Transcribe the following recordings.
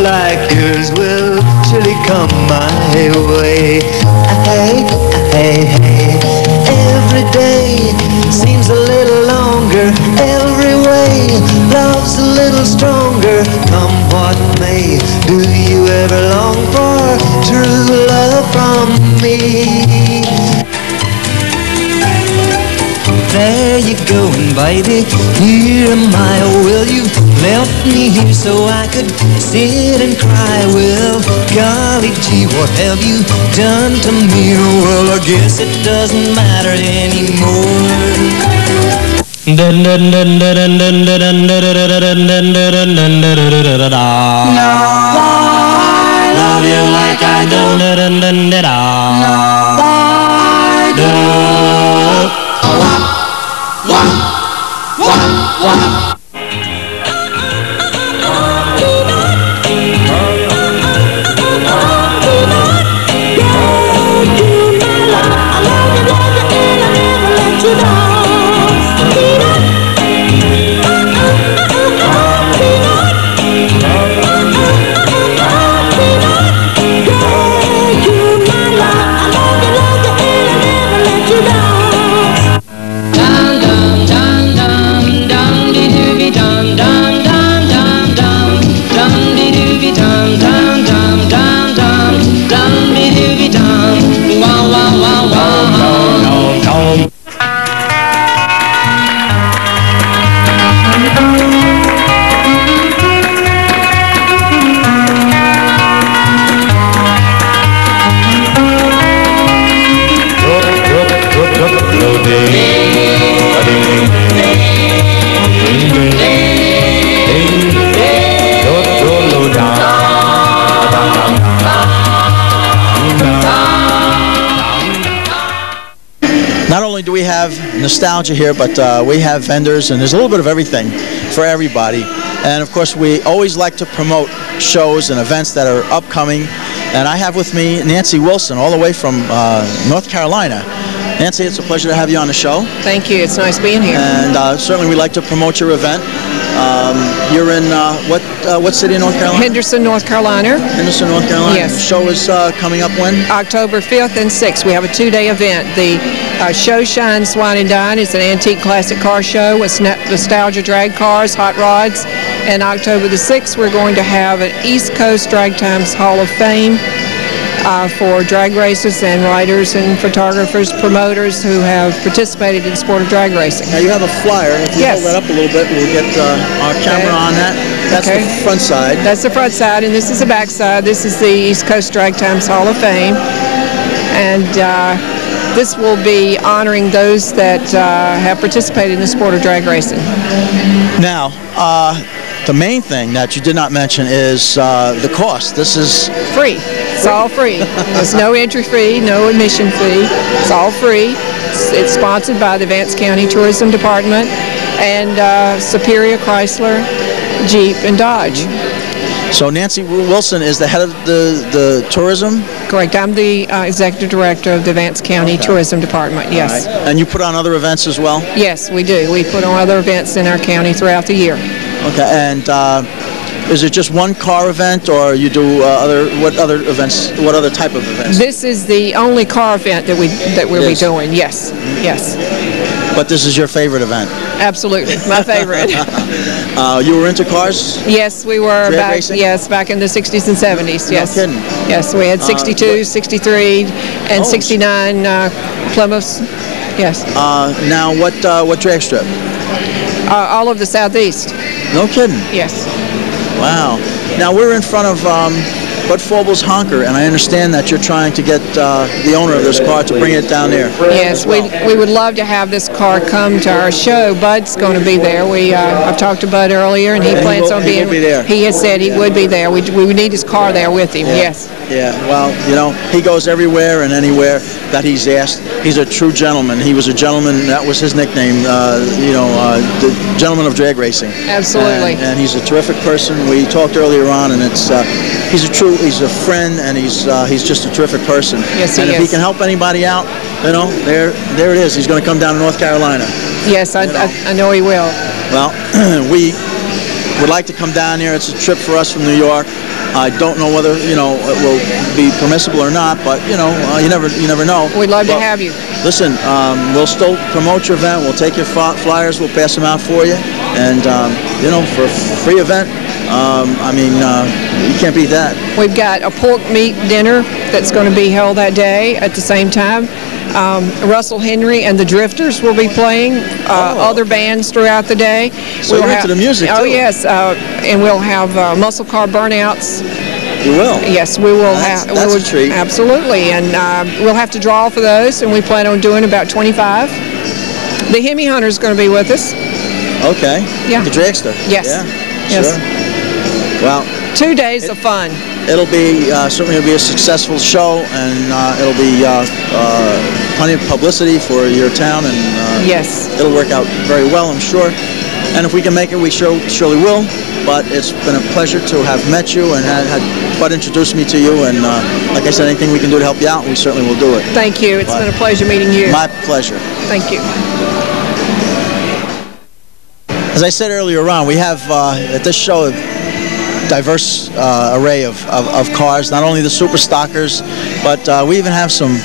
like yours will surely come my way. Hey, hey, hey. Every day seems a little longer. Every way love's a little stronger. Come what may, do you ever long for true love from me? There you go, and baby, here am I. Oh, well, you left me here so I could sit and cry. Well, golly gee, what have you done to me? Well, I guess it doesn't matter anymore. No, I love you like I do. No, I do. Nostalgia here, but we have vendors, and there's a little bit of everything for everybody. And of course, we always like to promote shows and events that are upcoming. And I have with me Nancy Wilson, all the way from North Carolina. Nancy, it's a pleasure to have you on the show. Thank you. It's nice being here. And certainly we'd like to promote your event. You're in what city in North Carolina? Henderson, North Carolina. Henderson, North Carolina. Yes. The show is coming up when? October 5th and 6th. We have a 2-day event. The show Shine, Swine, and Dine is an antique classic car show with nostalgia drag cars, hot rods. And October the 6th, we're going to have an East Coast Drag Times Hall of Fame for drag racers and writers and photographers, promoters who have participated in the sport of drag racing. Now you have a flyer. If you hold that up a little bit, we'll get our camera on that. That's the front side. That's the front side, and this is the back side. This is the East Coast Drag Times Hall of Fame. And this will be honoring those that have participated in the sport of drag racing. Now, the main thing that you did not mention is the cost. This is free. It's all free. There's no entry fee, no admission fee. It's all free. It's sponsored by the Vance County Tourism Department and Superior Chrysler, Jeep, and Dodge. So Nancy Wilson is the head of the tourism? Correct. I'm the executive director of the Vance County Tourism Department, yes. Right. And you put on other events as well? Yes, we do. We put on other events in our county throughout the year. Okay, and is it just one car event, or you do what other type of events? This is the only car event that we'll be doing, yes, yes. But this is your favorite event? Absolutely, my favorite. You were into cars? Yes, we were back in the 60s and 70s, yes. No kidding. Yes, we had 62, 63, and 69 Plymouths, yes. Now, what drag strip? All of the Southeast. No kidding? Yes. Wow. Now, we're in front of Bud Forble's Honker, and I understand that you're trying to get the owner of this car to bring it down there. Yes, we would love to have this car come to our show. Bud's going to be there. I've talked to Bud earlier, and he plans on being there. He has said he would be there. We need his car there with him, yes. Yeah, well, you know, he goes everywhere and anywhere that he's asked. He's a true gentleman. He was a gentleman. That was his nickname, the gentleman of drag racing. Absolutely. And he's a terrific person. We talked earlier on, and he's a friend, and he's just a terrific person. Yes, he is. And if he can help anybody out, you know, there it is. He's going to come down to North Carolina. Yes, I know he will. Well, would like to come down here. It's a trip for us from New York. I don't know whether, you know, it will be permissible or not, but, you know, you never know. We'd love to have you. Listen, we'll still promote your event. We'll take your flyers. We'll pass them out for you. And, you know, for a free event, I mean, you can't beat that. We've got a pork meat dinner that's going to be held that day at the same time. Russell Henry and the Drifters will be playing, other bands throughout the day. So you're into the music, too. Oh, yes, and we'll have muscle car burnouts. You will? Yes, we will. That's a treat. Absolutely, and we'll have to draw for those, and we plan on doing about 25. The Hemi Hunter's going to be with us. Okay. Yeah. The dragster. Yes. Yeah. Yes. Sure. Well, 2 days of fun. It'll be certainly it'll be a successful show, and it'll be plenty of publicity for your town, and yes, it'll work out very well, I'm sure. And if we can make it, we surely will. But it's been a pleasure to have met you and had Bud introduce me to you. And like I said, anything we can do to help you out, we certainly will do it. Thank you. It's been a pleasure meeting you. My pleasure. Thank you. As I said earlier on, we have at this show a diverse array of cars, not only the super stockers, but we even have some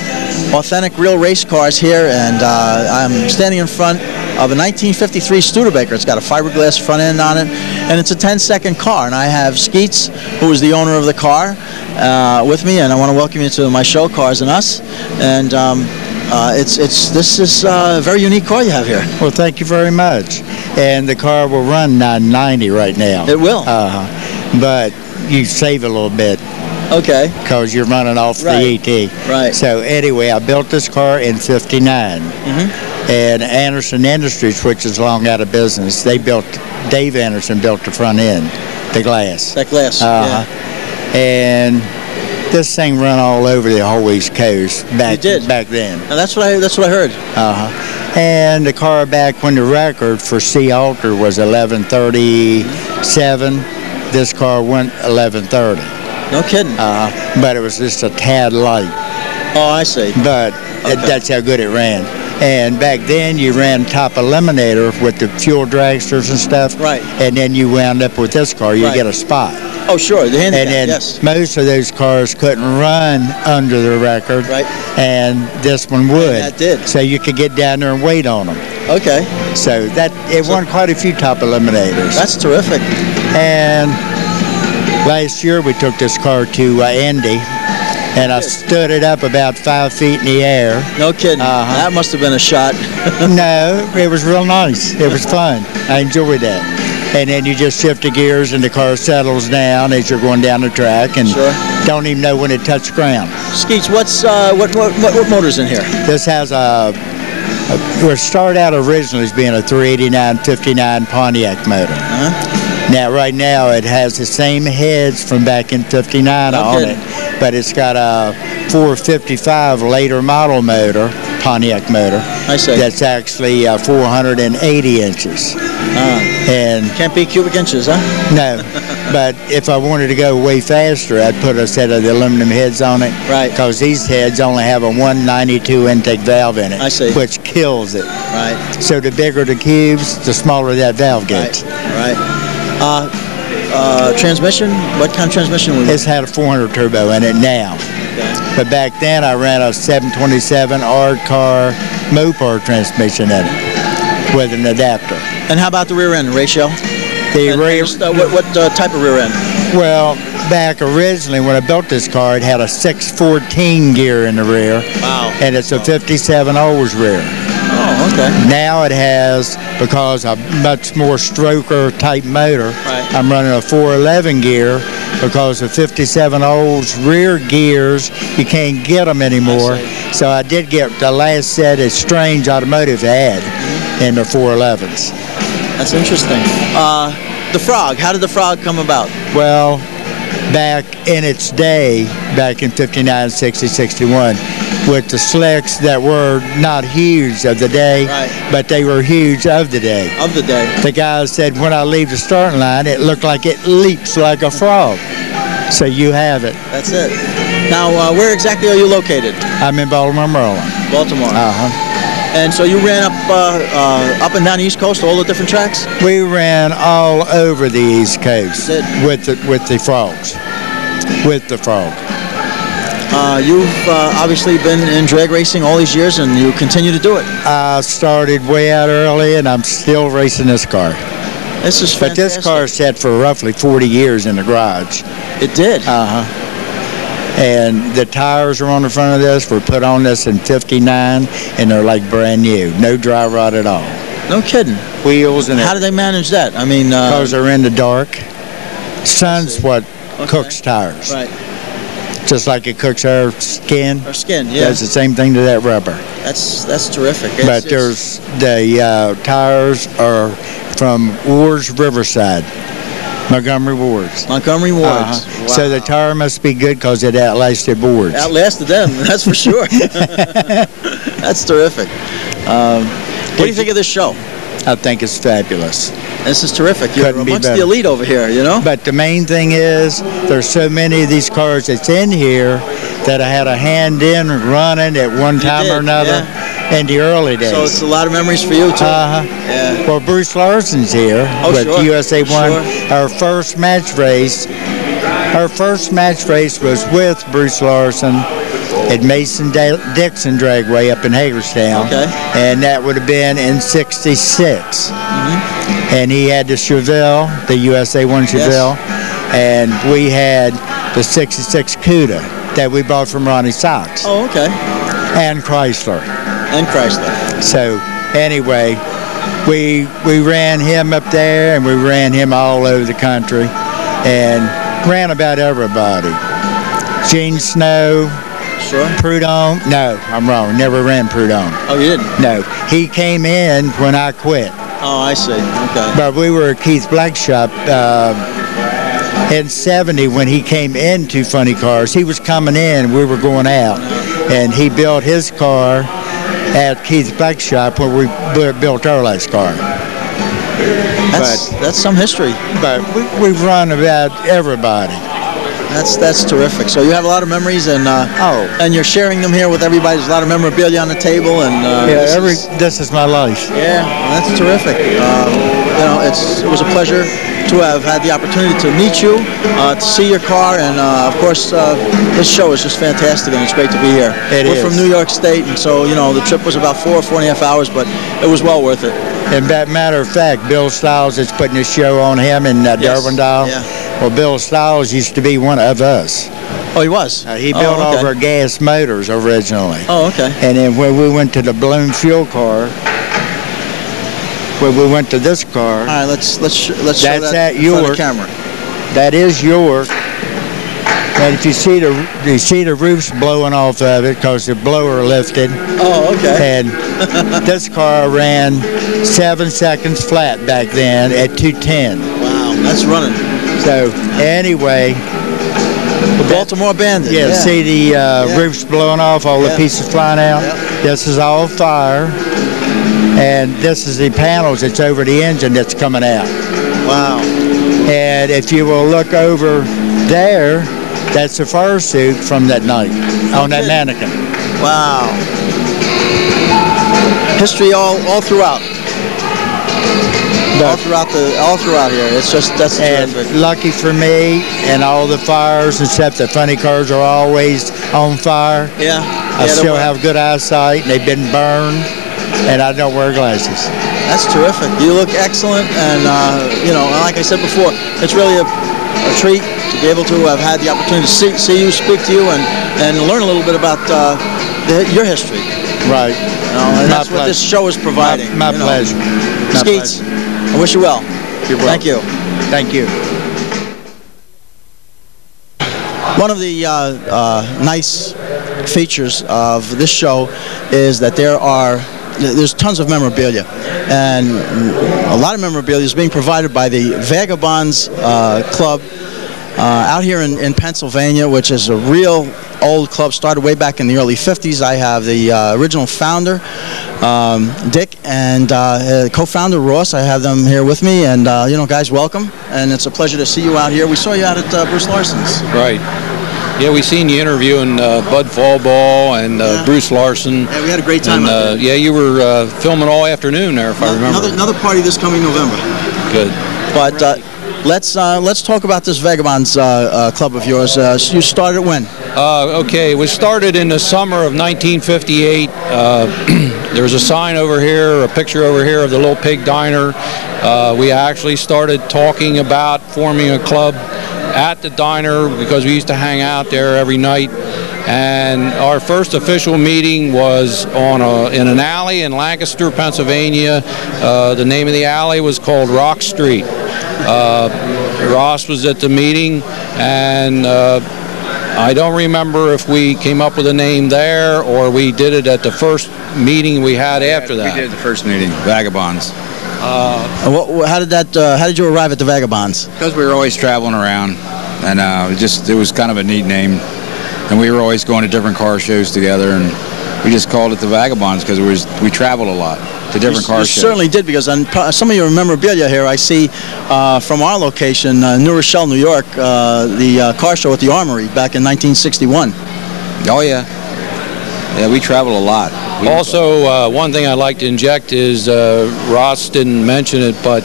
authentic real race cars here, and I'm standing in front of a 1953 Studebaker. It's got a fiberglass front end on it, and it's a 10-second car, and I have Skeets, who is the owner of the car, with me, and I want to welcome you to my show, Cars and Us, and this is a very unique car you have here. Well, thank you very much. And the car will run 990 right now. It will. But you save a little bit. Okay. Because you're running off the ET. Right. So anyway, I built this car in '59. Mm-hmm. And Anderson Industries, which is long out of business, Dave Anderson built the front end, the glass. That glass. Yeah. And this thing run all over the whole East Coast back then. Now that's what I heard. And the car back when the record for C Alter was 11:37, this car went 11:30. No kidding. But it was just a tad light. Oh, I see. But that's how good it ran. And back then you ran top eliminator with the fuel dragsters and stuff. Right. And then you wound up with this car, you get a spot. Oh, sure, the handicap, and then yes. Most of those cars couldn't run under the record, right? And this one would. And that did. So you could get down there and wait on them. Okay. So it won quite a few top eliminators. That's terrific. And last year we took this car to Indy, and I stood it up about 5 feet in the air. No kidding. That must have been a shot. No, it was real nice. It was fun. I enjoyed that. And then you just shift the gears and the car settles down as you're going down the track, and don't even know when it touched ground. Skeets, what motor's in here? This has we started out originally as being a 389-59 Pontiac motor. Now, right now, it has the same heads from back in '59 on it, but it's got a 455 later model motor, Pontiac motor. I see. That's actually 480 inches. And can't be cubic inches, huh? No, but if I wanted to go way faster, I'd put a set of the aluminum heads on it. Right. Because these heads only have a 192 intake valve in it. I see. Which kills it. Right. So the bigger the cubes, the smaller that valve gets. Right. Transmission? What kind of transmission was it? It's had a 400 turbo in it now. Okay. But back then I ran a 727 Ardcar Mopar transmission in it with an adapter. And how about the rear end ratio? What type of rear end? Well, back originally when I built this car, it had a 614 gear in the rear. Wow. And it's a 57 Olds rear. Oh, okay. Now it has, because a much more stroker type motor, I'm running a 411 gear because the 57 Olds rear gears, you can't get them anymore. So I did get the last set of Strange Automotive had in the 411s. That's interesting. The Frog, how did the Frog come about? Well, back in its day, back in 59, 60, 61, with the slicks that were not huge of the day, but they were huge of the day. Of the day. The guy said, when I leave the starting line, it looked like it leaps like a frog. So you have it. That's it. Now, where exactly are you located? I'm in Baltimore, Maryland. Baltimore. And so you ran up and down the East Coast, all the different tracks? We ran all over the East Coast with the frogs. With the frog. You've obviously been in drag racing all these years, and you continue to do it. I started way out early, and I'm still racing this car. This is fantastic. But this car sat for roughly 40 years in the garage. It did? Uh-huh. And the tires are on the front of this. Were put on this in '59, and they're like brand new. No dry rot at all. No kidding. Wheels and how do they manage that? I mean, because they're in the dark. Sun's what cooks tires. Right. Just like it cooks our skin. Our skin, yeah. Does the same thing to that rubber. That's terrific. But there's the tires are from Ward's Riverside. Montgomery Ward's. Montgomery Ward's. Wow. So the tire must be good because it outlasted Ward's. Outlasted them, that's for sure. That's terrific. What do you think of this show? I think it's fabulous. This is terrific. You're amongst the elite over here, you know? But the main thing is there's so many of these cars that's in here that I had a hand in running at one time or another. Yeah. In the early days. So it's a lot of memories for you, too. Yeah. Well, Bruce Larson's here with USA 1. Sure. Our first match race was with Bruce Larson at Mason-Dixon Dragway up in Hagerstown. Okay. And that would have been in '66. Mm-hmm. And he had the Chevelle, the USA 1 Chevelle, and we had the '66 Cuda that we bought from Ronnie Socks. Oh, okay. And Chrysler. So anyway, we ran him up there, and we ran him all over the country, and ran about everybody. Gene Snow. Sure. Prudhomme. No, I'm wrong. Never ran Prudhomme. Oh, you didn't? No. He came in when I quit. Oh, I see. Okay. But we were at Keith Black's shop in '70 when he came into Funny Cars. He was coming in, we were going out, and he built his car at Keith Black's shop where we built our last car. That's some history. But we've run about everybody. That's terrific. So you have a lot of memories, and and you're sharing them here with everybody. There's a lot of memorabilia on the table, and this is my life. Yeah, that's terrific. You know, it was a pleasure to have had the opportunity to meet you, to see your car, and of course, this show is just fantastic, and it's great to be here. We're from New York State, and so you know the trip was about 4.5 hours, but it was well worth it. And that matter of fact, Bill Stiles is putting a show on him in Darwindale. Yeah. Well, Bill Stiles used to be one of us. Oh, he was? He built all of our gas motors originally. Oh, okay. And then when we went to the balloon fuel car, when we went to this car. All right, let's show that in front of the camera. That is York. And if you see the roofs blowing off of it because the blower lifted. Oh, okay. And this car ran 7 seconds flat back then at 210. Wow, that's running. So anyway, the Baltimore Bandit. Yeah, see the roofs blowing off, all the pieces flying out. Yeah. This is all fire, and this is the panels that's over the engine that's coming out. Wow. And if you will look over there, that's the fire suit from that night on that mannequin. Wow. History all throughout. All throughout here. It's just that's terrific. Lucky for me, and all the fires and stuff. The Funny Cars are always on fire. Yeah. I still have good eyesight, and they've been burned, and I don't wear glasses. That's terrific. You look excellent, and you know, like I said before, it's really a treat to be able to have had the opportunity to see you, speak to you, and learn a little bit about your history. Right. You know, and that's what this show is providing. My pleasure. Skeets, I wish you well. You're welcome. Thank you. Thank you. One of the nice features of this show is that there's tons of memorabilia, and a lot of memorabilia is being provided by the Vagabonds Club out here in Pennsylvania, which is a real old club, started way back in the early 50s. I have the original founder, Dick, and co-founder Ross. I have them here with me, and you know, guys, welcome, and it's a pleasure to see you out here. We saw you out at Bruce Larson's. Right. Yeah, we seen you interviewing Bud Fallball and Bruce Larson. Yeah, we had a great time out there. Yeah, you were filming all afternoon there, if I remember. Another party this coming November. Good. But let's talk about this Vagabonds club of yours. You started when? Okay, it was started in the summer of 1958. There was a sign over here, a picture over here of the Little Pig Diner. We actually started talking about forming a club at the diner because we used to hang out there every night. And our first official meeting was in an alley in Lancaster, Pennsylvania. The name of the alley was called Rock Street. Ross was at the meeting, and I don't remember if we came up with a name there or we did it at the first meeting we had after that. We did the first meeting, Vagabonds. How did you arrive at the Vagabonds? Because we were always traveling around, and it was kind of a neat name, and we were always going to different car shows together, and we just called it the Vagabonds because we traveled a lot to different car shows. You certainly did, because on some of your memorabilia here I see from our location, New Rochelle, New York, the car show at the Armory back in 1961. Oh yeah. Yeah, we traveled a lot. Also, one thing I'd like to inject is, Ross didn't mention it, but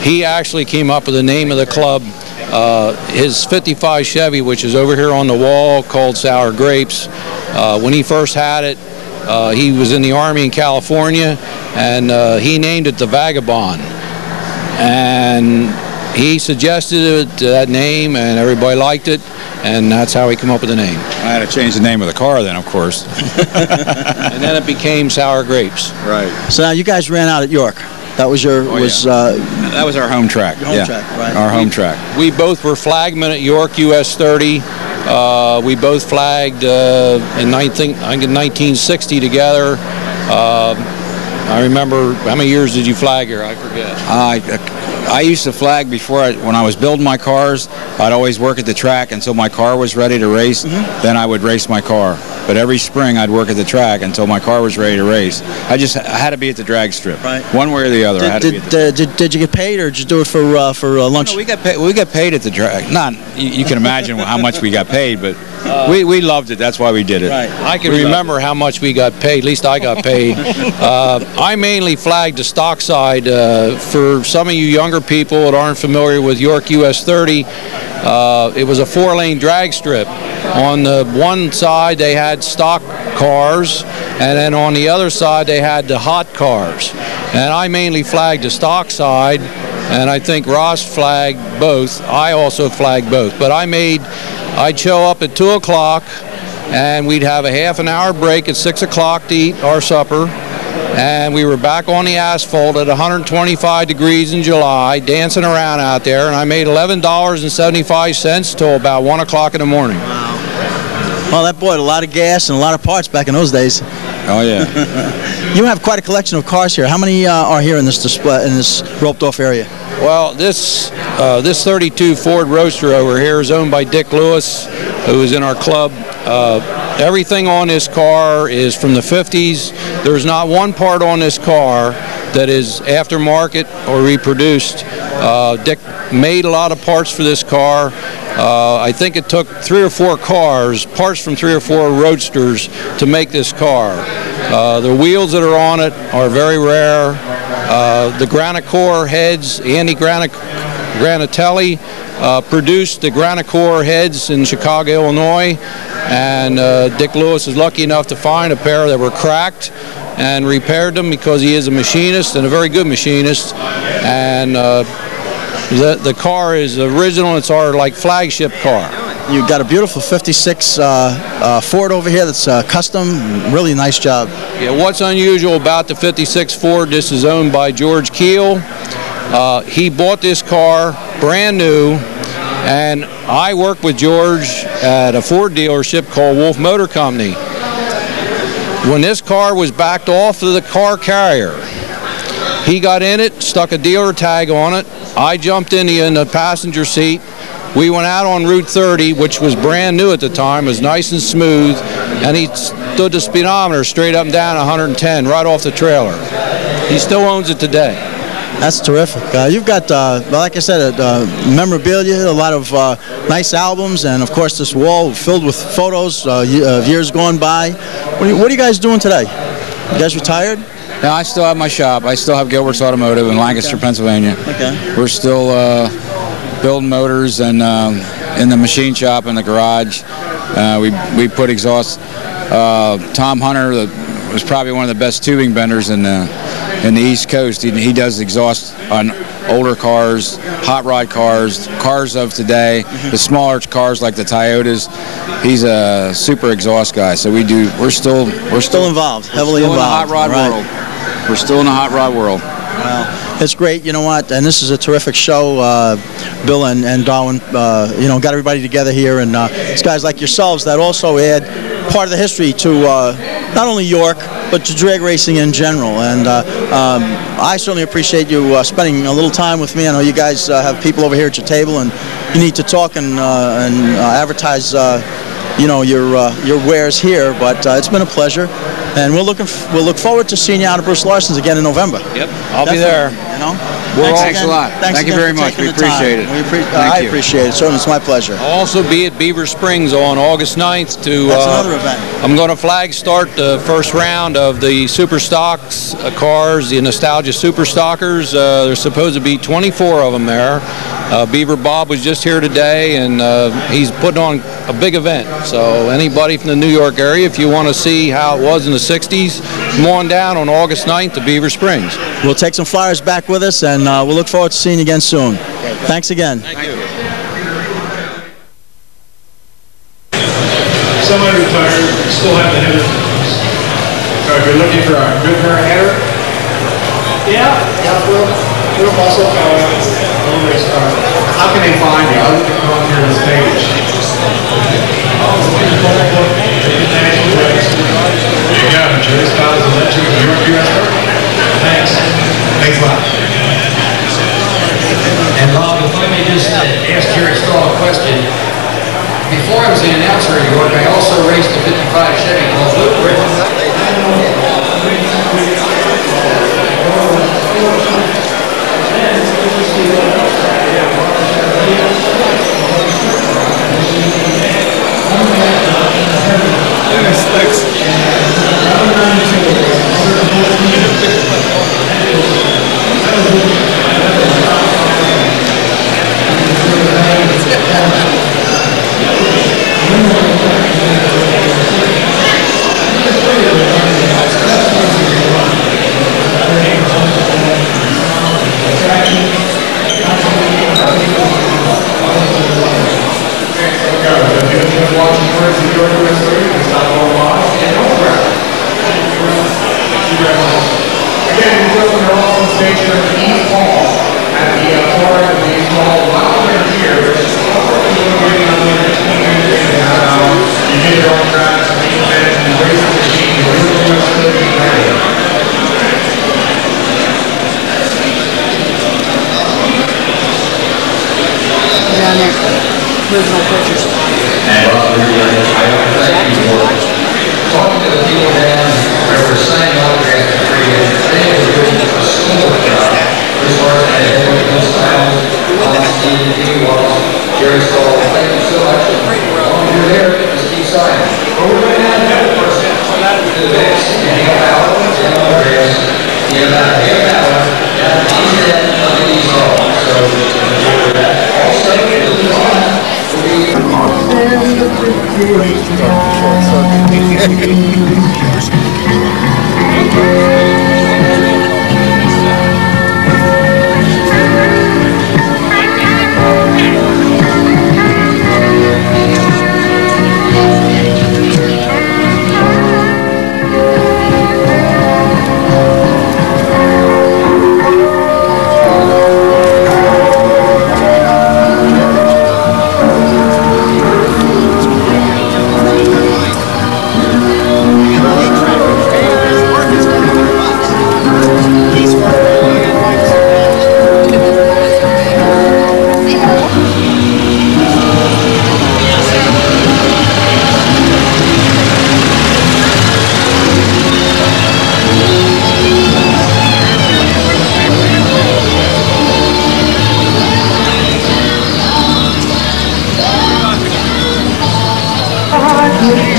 he actually came up with the name of the club. His 55 Chevy, which is over here on the wall, called Sour Grapes. When he first had it, he was in the Army in California, and he named it the Vagabond. And he suggested that name, and everybody liked it. And that's how he came up with the name. I had to change the name of the car then, of course. And then it became Sour Grapes. Right. So now you guys ran out at York. That was your that was our home track. Your home track, right? Our home track. We both were flagmen at York US 30. We both flagged in 1960 together. I remember, how many years did you flag here? I forget. I used to flag when I was building my cars. I'd always work at the track until my car was ready to race. Then I would race my car. But every spring I'd work at the track until my car was ready to race. I had to be at the drag strip, right? One way or the other. Did you get paid, or did you do it for lunch? No, we got paid at the track. Not you can imagine how much we got paid, but we loved it. That's why we did it. Right. I can remember how much we got paid. At least I got paid. I mainly flagged the stock side. For some of you younger people that aren't familiar with York US 30, it was a 4-lane drag strip. On the one side they had stock cars, and then on the other side they had the hot cars. And I mainly flagged the stock side, and I think Ross flagged both. I also flagged both. But I'd show up at 2 o'clock, and we'd have a half an hour break at 6 o'clock to eat our supper. And we were back on the asphalt at 125 degrees in July, dancing around out there, and I made $11.75 till about 1 o'clock in the morning. Wow. Well, that bought a lot of gas and a lot of parts back in those days. Oh yeah. You have quite a collection of cars here. How many are here in this display, in this roped-off area? Well, this 32 Ford Roadster over here is owned by Dick Lewis, who is in our club. Everything on this car is from the 50s. There's not one part on this car that is aftermarket or reproduced. Dick made a lot of parts for this car. I think it took 3 or 4 parts from 3 or 4 Roadsters to make this car. The wheels that are on it are very rare. The Granicore heads, Andy Granatelli produced the Granicore heads in Chicago, Illinois, and Dick Lewis is lucky enough to find a pair that were cracked and repaired them because he is a machinist and a very good machinist. And the car is original. It's our flagship car. You've got a beautiful 56 Ford over here that's custom. Really nice job. Yeah, what's unusual about the 56 Ford, this is owned by George Keel. He bought this car brand new, and I worked with George at a Ford dealership called Wolf Motor Company. When this car was backed off of the car carrier, he got in it, stuck a dealer tag on it. I jumped in the passenger seat. We went out on Route 30, which was brand new at the time. It was nice and smooth, and he stood the speedometer straight up and down 110 right off the trailer. He still owns it today. That's terrific. You've got, like I said, memorabilia, a lot of nice albums, and of course this wall filled with photos of years gone by. What are you guys doing today? You guys retired? No, I still have my shop. I still have Gilbert's Automotive in Lancaster, Pennsylvania. Okay. We're still building motors and in the machine shop in the garage. We put exhaust. Tom Hunter was probably one of the best tubing benders in the East Coast. He does exhaust on older cars, hot rod cars, cars of today, the smaller cars like the Toyotas. He's a super exhaust guy. So we're still involved, heavily still involved. In the hot rod world. We're still in the hot rod world. Well, it's great. You know what? And this is a terrific show. Bill and Darwin, got everybody together here, and it's guys like yourselves that also add part of the history to not only York, but to drag racing in general. And I certainly appreciate you spending a little time with me. I know you guys have people over here at your table, and you need to talk and advertise, your wares here. But it's been a pleasure, and we'll look forward to seeing you out at Bruce Larson's again in November. Yep, I'll be there. Thanks a lot. Thank you very much. We appreciate it. I appreciate it. Certainly, it's my pleasure. I'll also be at Beaver Springs on August 9th to. That's another event. I'm going to flag start the first round of the Super Stocks cars, the Nostalgia Super Stockers. There's supposed to be 24 of them there. Beaver Bob was just here today, and he's putting on a big event. So anybody from the New York area, if you want to see how it was in the 60s, come on down on August 9th to Beaver Springs. We'll take some flyers back with us, and we'll look forward to seeing you again soon. Thanks again. Thank you. Semi-retired, still have the header. So if you're looking for a good pair of header, we're muscle car, little race car. How can they find you? Other than come up here to the stage. There you go. Jerry Styles will let you in your US. Thanks. Thanks a lot. And Bob, if I may just ask Jerry Stahl a question. Before I was the announcer in York, I also raced a 55 Chevy called Luke Rick.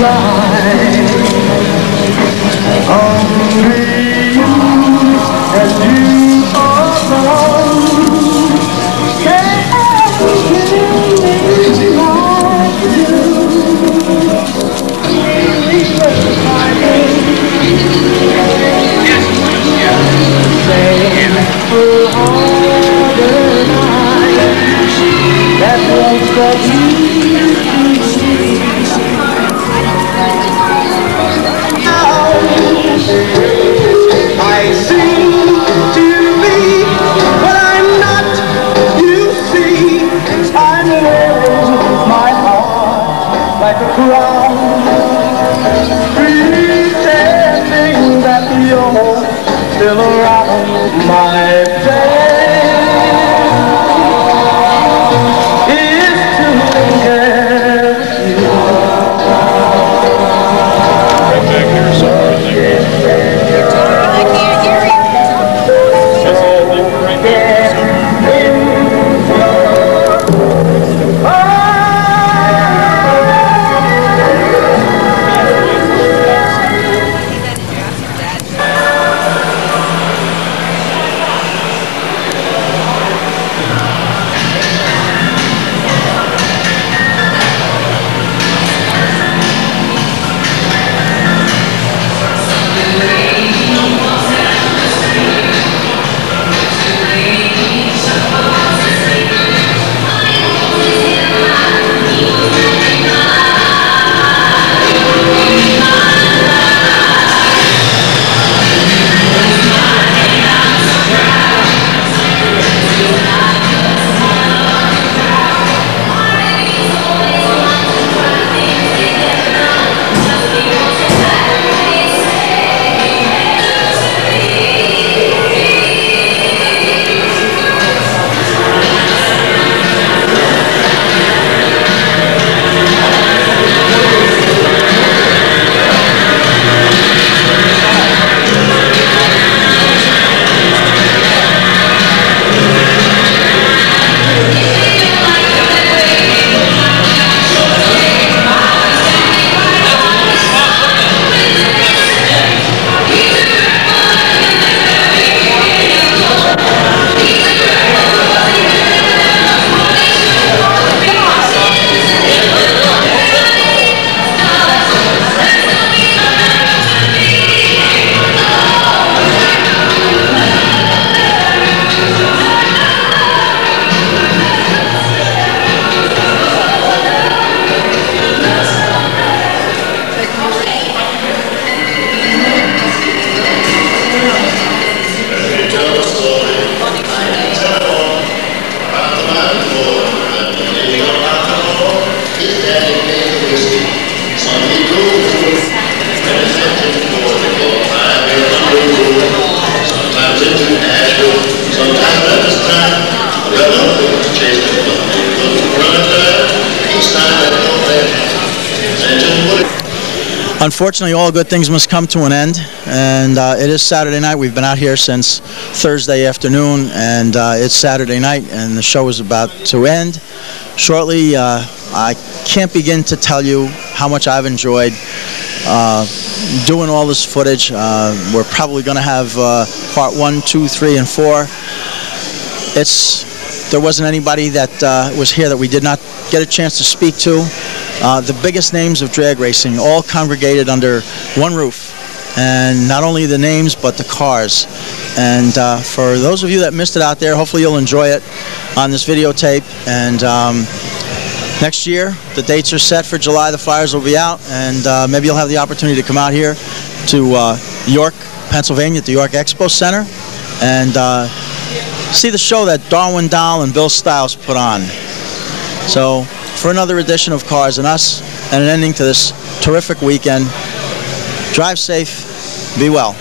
life. Only you and you alone can give me like you. Please wait my name. Painful harder night that won't stop you. I seem to be what I'm not, you see. I'm wearing my heart like a crown, pretending that you're still around. My plan is to linger with you. Right back here, sir. I can't hear you. Unfortunately, all good things must come to an end, and it is Saturday night. We've been out here since Thursday afternoon, and it's Saturday night, and the show is about to end shortly. I can't begin to tell you how much I've enjoyed doing all this footage. We're probably going to have part 1, 2, 3, and 4. There wasn't anybody that was here that we did not get a chance to speak to. The biggest names of drag racing all congregated under one roof, and not only the names but the cars. And for those of you that missed it out there, hopefully you'll enjoy it on this videotape. And next year, the dates are set for July. The flyers will be out, and maybe you'll have the opportunity to come out here to York, Pennsylvania, at the York Expo Center, and see the show that Darwin Dahl and Bill Stiles put on. So, for another edition of Cars and Us, and an ending to this terrific weekend, drive safe, be well.